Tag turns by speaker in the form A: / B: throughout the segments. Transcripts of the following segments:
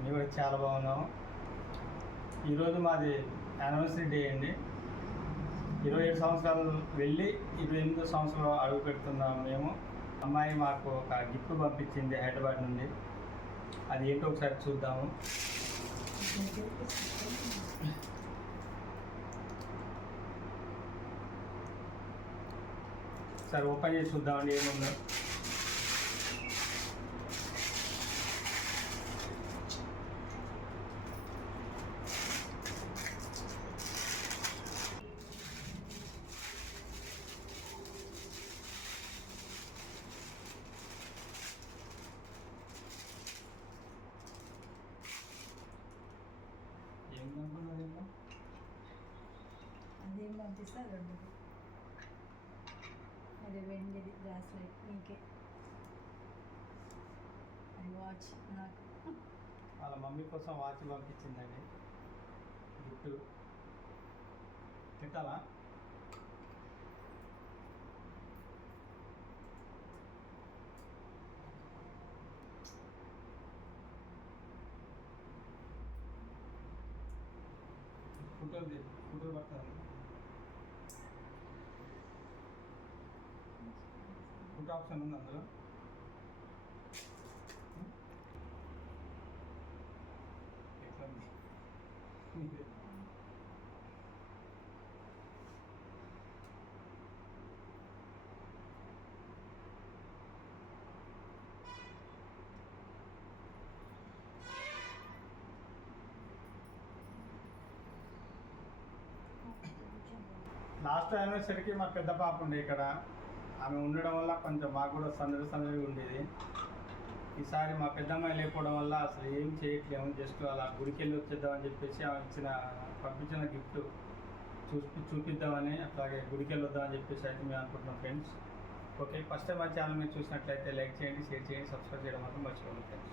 A: మేము కూడా చాలా బాగున్నాము. ఈరోజు మాది యానివర్సరీ డే అండి. ఇరవై ఏడు సంవత్సరాలు వెళ్ళి ఇరవై ఎనిమిదో సంవత్సరం అడుగు పెడుతున్నాము మేము. అమ్మాయి మాకు ఒక గిఫ్ట్ పంపించింది హైదరాబాద్ నుండి. అది ఏంటో ఒకసారి చూద్దాము. సరే ఓపెన్ చేసి చూద్దామండి ఏముందో ఏం కనుక్కున్నారు ఇంకా?
B: అదేం పంపిస్తా రెండు అది వెండిది బ్రాస్లెట్ నీకే అది వాచ్ నాకు
A: వాళ్ళ మమ్మీ కోసం వాచ్ పంపించిందండి. గిఫ్ట్. తిట్టాలా ఫోటోలు తీ- ఫోటోలు ఫోటో ఆప్షన్ ఉంది అందులో. ఎట్లా ఉంది? లాస్ట్ యానివర్సరీకి మా పెద్ద పాప ఉండే ఇక్కడ. ఆమె ఉండడం వల్ల కొంచెం మాకు కూడా సందడి సందడిగా ఉండేది. ఈసారి మా పెద్దమ్మాయి లేకపోవడం వల్ల అసలు ఏం చేయట్లేము జస్ట్ అలా గుడికి వెళ్ళి వచ్చేద్దామని చెప్పేసి ఆమె ఇచ్చిన పంపించిన గిఫ్ట్ చూసి చూపిద్దామని అట్లాగే గుడికి వెళ్ళొద్దామని చెప్పేసి అయితే మేము అనుకుంటున్నాం ఫ్రెండ్స్. ఓకే ఫస్ట్ టైం మా ఛానల్ మీరు చూసినట్లయితే లైక్ చేయండి షేర్ చేయండి సబ్స్క్రైబ్ చేయడం మాత్రం మర్చిపోండి ఫ్రెండ్స్.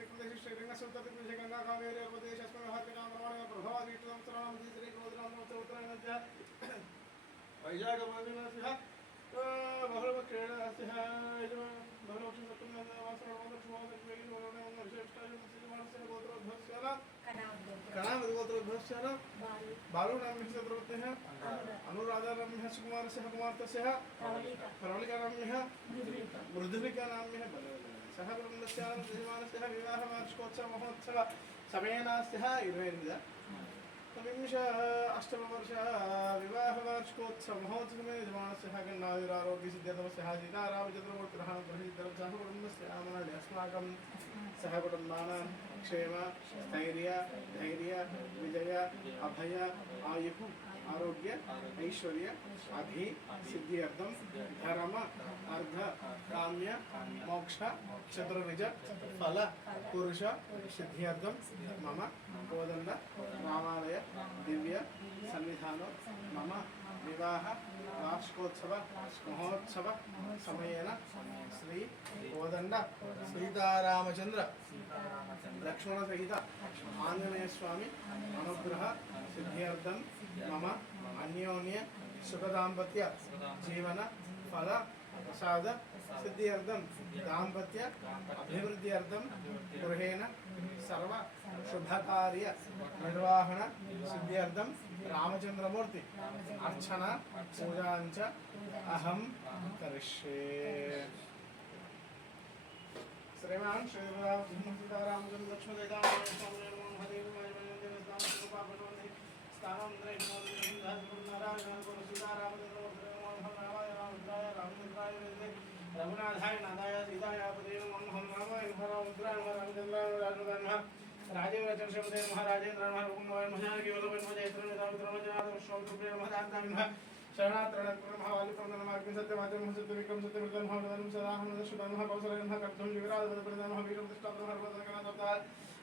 A: तपितृषे गंगा कावेरे उपदेशस्मै हर्कटामरवाणे प्रभवादीष्टं सरणं श्रीकोदरां उत्तरायणस्य वैशाखमाविनस्यः बहुलवक्रीडास्यः
B: कलामद्गोत्रोद्भवस्य
A: बालूनाम्यः अनुराधारम्यः सुकुमारस्य कुमार्तस्य प्रवलिकानाम्यः मृदुलिकानाम्यः सः वृन्दस्यानन्दमानस्य विवाहवार्षिकोत्सवः विवाहवार्षिकोत्सवमहोत्सव समयनास्यः इरवै एनिमिद विंश अष्टमवर्ष विवाहवार्षिकोत्सवमहोत्सवे यजमानस्य गण्णादिरारोग्यसिद्ध्यतमस्य सीतारामचन्द्रमूर्तिरः प्रसिद्धरसः ब्रह्मस्य आमनानि अस्माकं सह कुटुम्बानां क्षेम स्थैर्य धैर्य विजय अभय आयुः ఆరోగ్య ఐశ్వర్య అభి సిద్ధి అర్థం ధర్మ అర్ధ కామ్య మోక్ష చతుర్విజ ఫల పురుష సిద్ధి అర్థం మమ కోదండ రామాలయ దివ్య సన్నిధానం మమ వివాహ వార్షికోత్సవ మహోత్సవ సమయన శ్రీ కోదండ సీతారామచంద్ర లక్ష్మణ సహిత ఆంజనేయ స్వామి అనుగ్రహ సిద్ధ్యర్థం మమ అన్యోన్య సుఖదాంపత్య జీవన ఫల ప్రసాద సిద్ధ్యర్థం దాంపత్య అభివృద్ధ్యర్థం గృహేణ సర్వ శుభకార్య నిర్వహణ సిద్ధ్యర్థం రామచంద్రమూర్తి అర్చన పూజాంచ అహం కరిష్యే శ్రీమాన్ శ్రీరామచంద్ర రఘునాథాయ నాదాయ रामचंद्राय रघुनाथाय नादाय सीताय पदे नमः हम रामाय नमः रामचंद्राय नमः रामचंद्राय नमः रामचंद्राय नमः राजेव चंद्रशेखर नमः राजेंद्र नमः रघुनाथ नमः केवल नमः जयत्र नमः राम रमजनाथ विश्वम सुप्रिय नमः रामदान नमः शरणात्रणक्रमः वालिप्रम नमः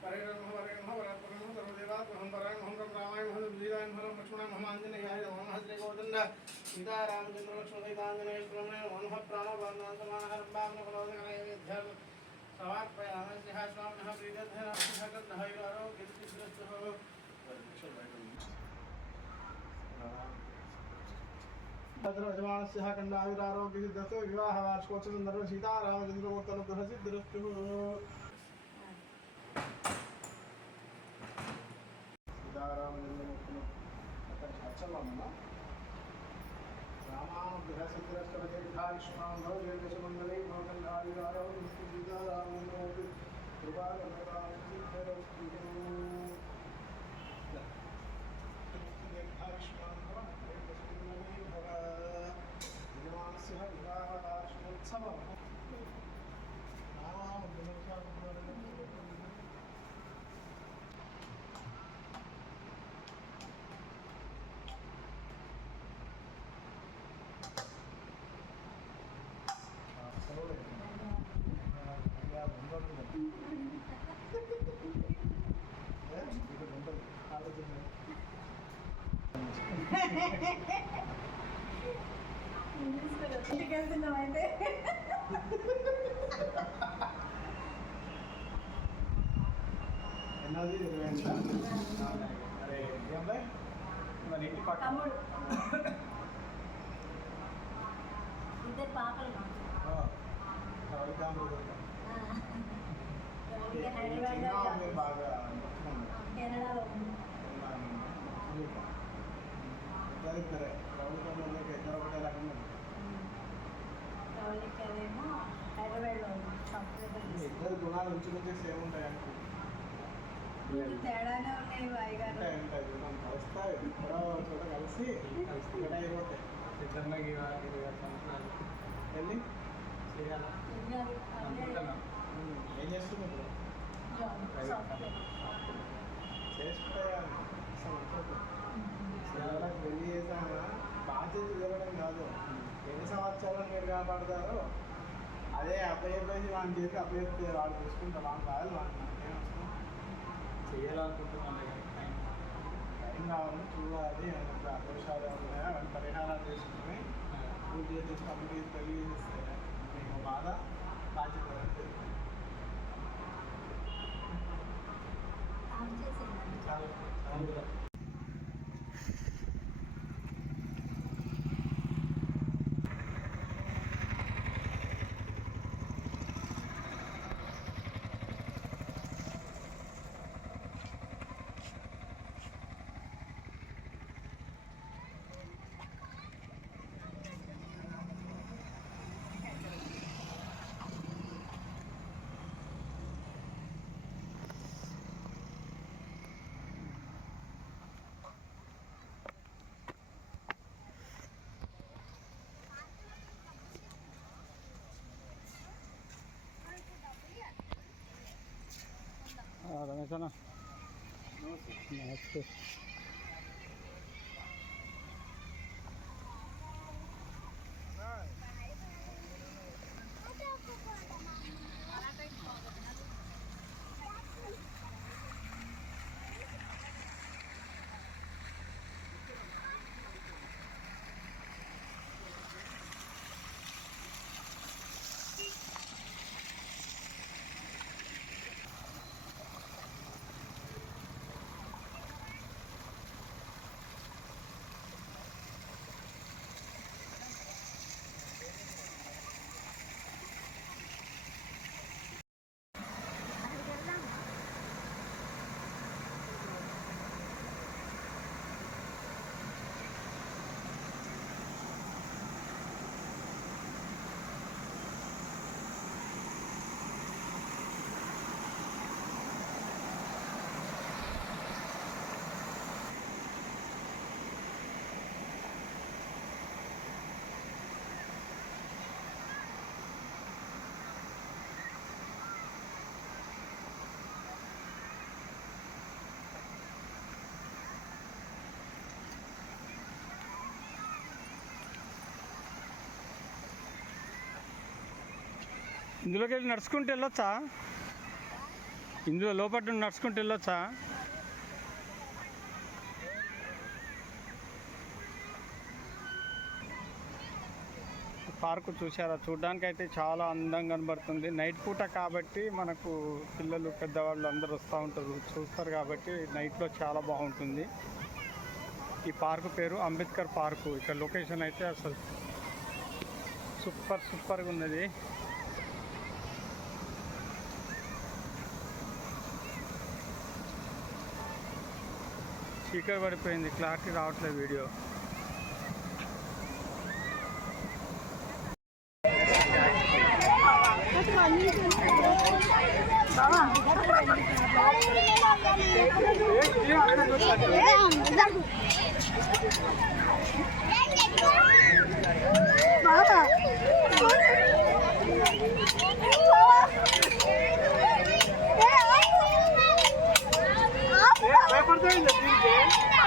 A: సదాహం సుతం నమః కౌసల నమః కర్తం యువరాజ వదప్రదం నమః వీరం ప్రతిష్టాపన నమః వదనకనాథ ప్రభాతర విక్ర విశ్వనారాయణ వివిధాక్రమ హాదపులం హతారకాంతర నమః వేదాంత సారం నమః వేదాత్మ ధౌర విశ్వ విజయ నమః దృశ్య దృశ్యావంద్ర నమః తుమూర్తి నమః తృణాం ద్రవ పుణ్య అక్కడ చర్చలమ్మ రామానుగ్రహ దీర్ఘసుమంగళై భవకండాయురారోగ్య సీతారామచంద్రమూర్తి కృపాకరస్తు భవ దీర్ఘసుమంగళై భవ యజమానస్య రామానుగ్రహ
B: ఇంటికి వెళ్తున్నాం అయితే తమ్ముడు. ఇద్దరు పాపలు కెనడాలో ఉంది.
A: ఇద్దరు. ఇద్దరే రవికాంబుడికి ఇద్దరు ఒకటే రకంగా ఇద్దరు గుణాలు ఉంచి నుంచి సేమ్ ఉంటాయి అనుకో
B: తేడానే ఉన్నాయి బాయ్ గారు.
A: ఉంటాయి ఉంటాయి. గుణం కలుస్తాయి. చోట కలిసి ఒకటే అయిపోతాయి.
C: ఇద్దరికి ఇరవై సంవత్సరాలు.
A: వెళ్ళి ఏం చేసుకుంటాయి పిల్లలకు పెళ్ళి చేసామా బాధ్యత ఇవ్వడం కాదు. ఎన్ని సంవత్సరాలు మీరు కాపాడతారో అదే అప్పయ్యేసి వాడిని చేసి అప్పయ్యేస్తే వాడు చూసుకుంటారు వాడు కాదు వాడిని నాకేం అవసరం
C: చేయాలనుకుంటున్నాం టైం.
A: టైం కావాలి చూడాలి దోషాలు ఉన్నాయా? వాటి పరిహారాలు చేసుకుని పూజ చేసి కంప్లీట్ పెళ్ళి చేస్తే మీకు బాధ బాధ్యత
B: చేసేయండి.
A: చాలు.
C: है ना नमस्ते। ఇందులోకి వెళ్ళి నడుచుకుంటూ వెళ్ళొచ్చా? ఇందులో లోపల నుండి నడుచుకుంటూ వెళ్ళొచ్చా? పార్కు చూసారా చూడడానికి అయితే చాలా అందంగా కనబడుతుంది. నైట్ పూట కాబట్టి మనకు పిల్లలు పెద్దవాళ్ళు అందరూ వస్తూ ఉంటారు చూస్తారు కాబట్టి నైట్లో చాలా బాగుంటుంది. ఈ పార్కు పేరు అంబేద్కర్ పార్కు. ఇక్కడ లొకేషన్ అయితే అసలు సూపర్ సూపర్గా ఉన్నది. చీకటి పడిపోయింది క్లారిటీ రావట్లేదు వీడియో.
B: దాంట్లో turn the dude down?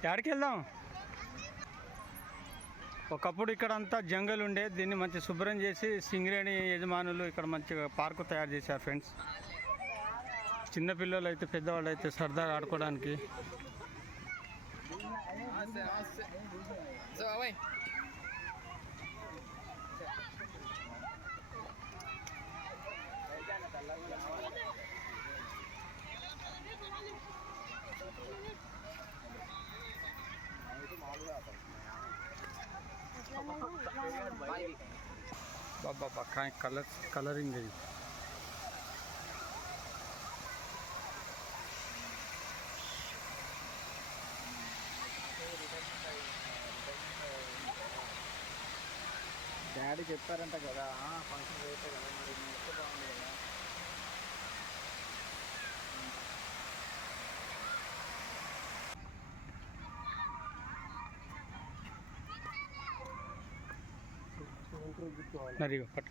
C: ఎక్కడికి వెళ్దాం? ఒకప్పుడు ఇక్కడ అంతా జంగల్ ఉండే దీన్ని మంచి శుభ్రం చేసి సింగరేణి యజమానులు ఇక్కడ మంచిగా పార్కు తయారు చేశారు ఫ్రెండ్స్. చిన్నపిల్లలు అయితే పెద్దవాళ్ళు అయితే సరదాగా ఆడుకోవడానికి. బాబా కలర్ కలరింగ్ ఇది.
D: డాడీ చెప్పారంట కదా ఫంక్షన్ రేపే కదా మరి బాగుంది కదా.
C: నరిగో పట్ట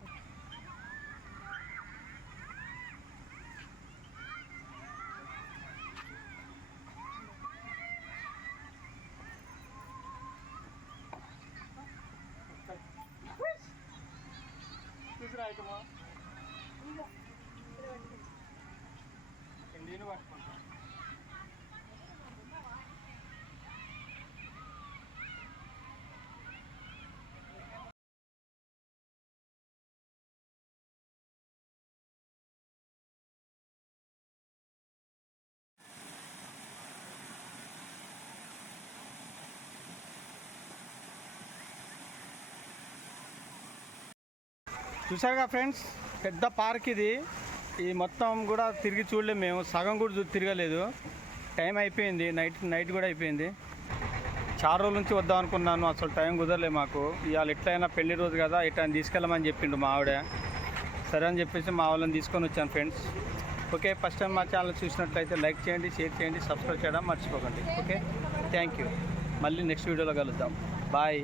C: తీసుకురా ఐటమా ఇండియన్ పట్టుకుంటా చూసారుగా ఫ్రెండ్స్? పెద్ద పార్క్ ఇది. ఈ మొత్తం కూడా తిరిగి చూడలేము మేము. సగం కూడా తిరగలేదు. టైం అయిపోయింది. నైట్ నైట్ కూడా అయిపోయింది. చారు రోజుల నుంచి వద్దాం అనుకున్నాను. అసలు టైం కుదరలే మాకు. ఇవాళ ఎట్లయినా పెళ్ళి రోజు కదా ఇట్లా తీసుకెళ్ళమని చెప్పిండు మా ఆవిడ. సరే అని చెప్పేసి మా వాళ్ళని తీసుకొని వచ్చాను ఫ్రెండ్స్. ఓకే ఫస్ట్ టైం మా ఛానల్ చూసినట్లయితే లైక్ చేయండి షేర్ చేయండి సబ్స్క్రైబ్ చేయడం మర్చిపోకండి. Okay thank you. మళ్ళీ నెక్స్ట్ వీడియోలో కలుద్దాం. బాయ్.